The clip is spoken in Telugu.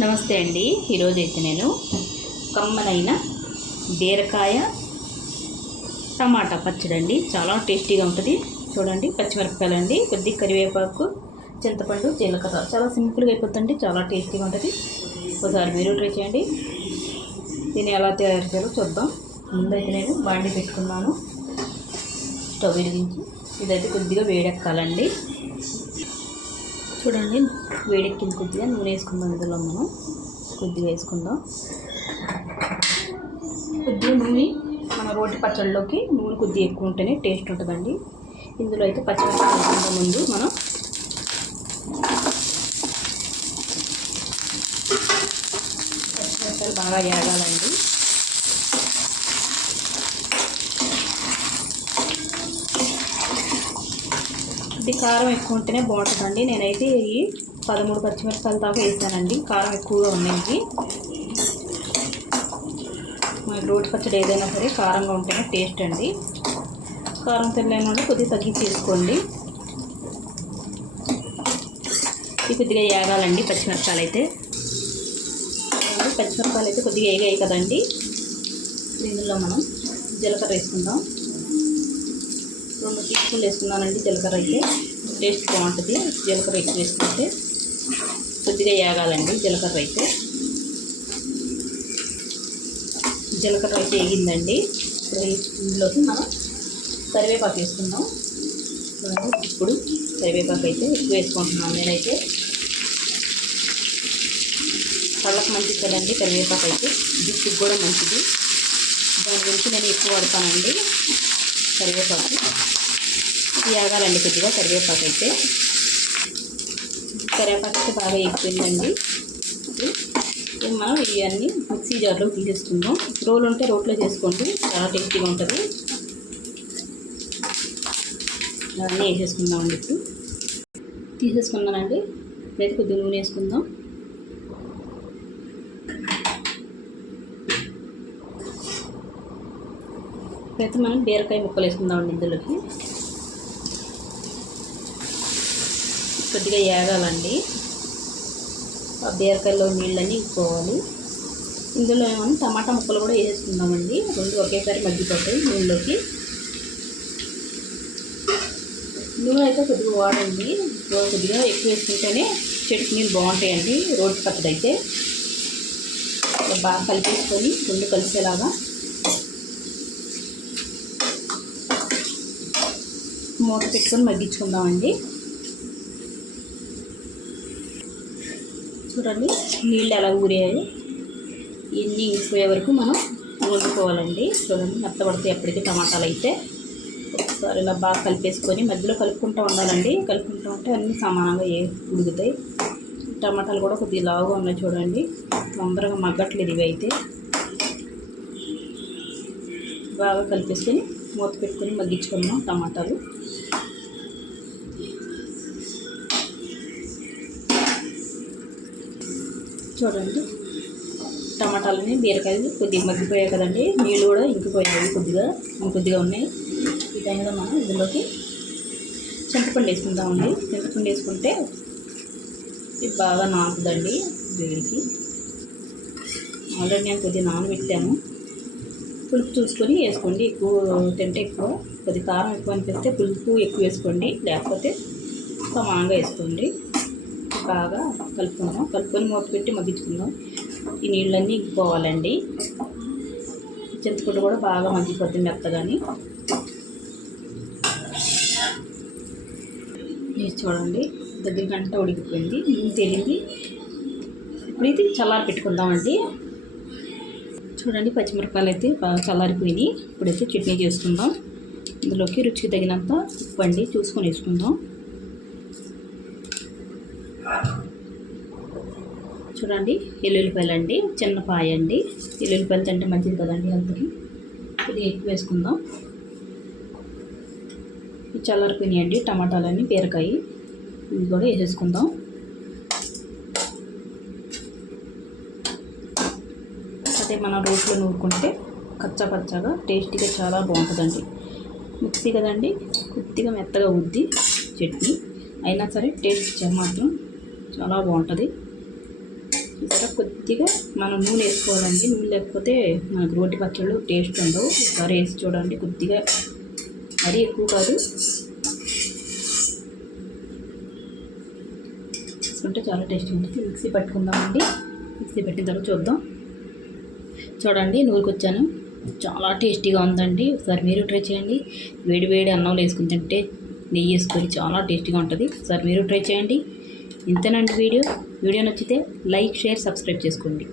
నమస్తే అండి. ఈరోజు అయితే నేను కమ్మనైన బీరకాయ టమాటా పచ్చడి అండి. చాలా టేస్టీగా ఉంటుంది. చూడండి, పచ్చిమిరపకాయలు అండి, కొద్ది కరివేపాకు, చింతపండు, జీలకర్ర. చాలా సింపుల్గా అయిపోతుంది, చాలా టేస్టీగా ఉంటుంది. ఒకసారి మీరు ట్రై చేయండి. దీన్ని ఎలా తయారు చేయాలో చూద్దాం. ముందైతే నేను బాండి పెట్టుకున్నాను, స్టవ్ వెలిగించి. ఇదైతే కొద్దిగా వేడెక్కాలండి. చూడండి, వేడెక్కింది. కొద్దిగా నూనె వేసుకుందాం. ఇందులో మనం కొద్దిగా వేసుకుందాం. కొద్దిగా నూనె మన రోటి పచ్చళ్ళలోకి నూనె కొద్దిగా ఎక్కువ ఉంటేనే టేస్ట్ ఉంటుందండి. ఇందులో అయితే పచ్చిమిరపకాయలు వేసుకుందాం. ముందు మనం పచ్చిమిరపకాయలు బాగా వేగాలండి. ఇది కారం ఎక్కువ ఉంటేనే బాగుంటుందండి. నేనైతే ఈ 13 పచ్చిమిరపకాయల దాకా వేసానండి. కారం ఎక్కువగా ఉన్నాయి. మనకి రోటి పచ్చడి ఏదైనా సరే కారంగా ఉంటేనే టేస్ట్ అండి. కారం తినలేని వాళ్ళు కొద్దిగా తగ్గించి వేసుకోండి. ఇది కొద్దిగా వేగాలండి. పచ్చిమిరపకాయలు అయితే కొద్దిగా వేగాయి కదండి. ఇందులో మనం జీలకర్ర వేసుకుందాం. 2 టీ స్పూన్లు వేసుకున్నానండి. జీలకర్ర అయితే టేస్ట్ బాగుంటుంది. జీలకర్ర ఎక్కువ వేసుకుంటే కొద్దిగా వేగాలండి. జీలకర్ర అయితే వేగిందండి. ఇప్పుడు ఇందులోకి మనం కరివేపాకు వేసుకుందాం. ఇప్పుడు కరివేపాకు అయితే ఎక్కువ వేసుకుంటున్నాను నేనైతే. కళ్ళకు మంచిది కదండి కరివేపాకు అయితే, జుట్టుకు కూడా మంచిది. దాని గురించి నేను ఎక్కువ వాడతానండి కరివేపాకు. వేగాలండి కొద్దిగా కరివేపాకు అయితే. బాగా ఎక్కిపోయిందండి. మనం ఇవన్నీ మిక్సీ జార్లో తీసేసుకుందాం. రోలు ఉంటే రోట్లో చేసుకోండి, చాలా టేస్టీగా ఉంటుంది. అవన్నీ వేసేసుకుందామండి. ఇప్పుడు తీసేసుకున్నానండి. అయితే కొద్దిగా నూనె వేసుకుందాం. అయితే మనం బీరకాయ ముక్కలు వేసుకుందామండి. ఇందులోకి కొద్దిగా వేగాలండి. ఆ బీరకాయలో నీళ్ళన్నీ ఇంకిపోవాలి. ఇందులో ఏమన్నా టమాటా ముక్కలు కూడా వేసేసుకుందామండి. రెండు ఒకేసారి మగ్గిపోతాయి నూనెలోకి. నూనె అయితే కొద్దిగా వాడండి. కొద్దిగా ఎక్కువ వేసుకుంటేనే చట్నీలు బాగుంటాయండి. రోటి పచ్చడి అయితే బాగా కలిపేసుకొని రెండు కలిసేలాగా మూత పెట్టుకొని మగ్గించుకుందామండి. చూడండి, నీళ్ళు ఎలా ఊరాయి. ఇన్ని ఇంకిపోయే వరకు మనం వండుకోవాలండి. చూడండి, మెత్తబడతాయి ఎప్పటికీ టమాటాలు అయితే. ఒకసారి ఇలా బాగా కలిపేసుకొని మధ్యలో కలుపుకుంటూ ఉండాలండి. కలుపుకుంటూ ఉంటే అన్నీ సమానంగా ఉడుకుతాయి. టమాటాలు కూడా కొద్దిగా లావుగా ఉన్నాయి చూడండి. తొందరగా మగ్గట్లేదు ఇవి అయితే. బాగా కలిపేసుకొని మూత పెట్టుకొని మగ్గించుకుందాం టమాటాలు. చూడండి, టమాటాలని బీరకాయలు కొద్దిగా మగ్గిపోయాయి కదండి. నీళ్ళు కూడా ఇంకిపోయాయి, కొద్దిగా ఉన్నాయి. ఈ టైంలో మనం ఇందులోకి చింతపండు వేసుకుందామండి. చింతపండు వేసుకుంటే ఇది బాగా నానుతుందండి వేడికి. ఆల్రెడీ నేను కొద్దిగా నానబెట్టాను. పులుపు చూసుకొని వేసుకోండి. ఎక్కువ తింటే ఎక్కువ, కొద్ది కారం ఎక్కువ అనిపిస్తే పులుపు ఎక్కువ వేసుకోండి, లేకపోతే సమానంగా వేసుకోండి. బాగా కలుపుకుందాం. కలుపుకొని మూత పెట్టి మగ్గించుకుందాం. ఈ నీళ్ళన్నీ ఇంకిపోవాలండి. చింతపండు కూడా బాగా మగ్గిపోతుంది మెత్తగాని. ఇది చూడండి, దగ్గర గంట ఉడికిపోయింది, నూనె తేలింది. ఇప్పుడు ఇది చల్లారి పెట్టుకుందామండి. చూడండి, పచ్చిమిరపకాయలు అయితే బాగా చల్లారిపోయినాయి. ఇప్పుడైతే చట్నీ చేసుకుందాం. ఇందులోకి రుచికి తగినంత ఉప్పు అండి చూసుకొని వేసుకుందాం. చూడండి, ఎల్లుల్లిపాయలు అండి, చిన్నపాయ అండి. ఎల్లుల్లిపాయలు తింటే మంచిది కదండి హెల్త్కి. ఇది ఎక్కువ వేసుకుందాం. ఇది చల్లారిపోయినాయండి టమాటాలన్నీ, బీరకాయ ఇది కూడా వేసేసుకుందాం. అదే మనం రోట్లో నూరుకుంటే కచ్చా పచ్చాగా టేస్టీగా చాలా బాగుంటుందండి. మిక్సీ కదండి, కొద్దిగా మెత్తగా ఉద్ది చట్నీ అయినా సరే టేస్ట్ మాత్రం చాలా బాగుంటుంది. ఇక్కడ కొద్దిగా మనం నూనె వేసుకోవాలండి. నూనె లేకపోతే మనకు రోటి పచ్చళ్ళు టేస్ట్ ఉండవు. ఒకసారి వేసి చూడండి, కొద్దిగా మరీ ఎక్కువ కాదు, వేసుకుంటే చాలా టేస్టీ ఉంటుంది. మిక్సీ పట్టుకుందామండి. మిక్సీ పెట్టిన తర్వాత చూద్దాం. చూడండి నూరుకొచ్చాను, చాలా టేస్టీగా ఉందండి. ఒకసారి మీరు ట్రై చేయండి. వేడి వేడి అన్నంలో వేసుకుని తింటే నెయ్యి వేసుకొని చాలా టేస్టీగా ఉంటుంది. ఒకసారి మీరు ట్రై చేయండి. ఇంతేనండి వీడియో నచ్చితే లైక్, షేర్, సబ్స్క్రైబ్ చేసుకోండి.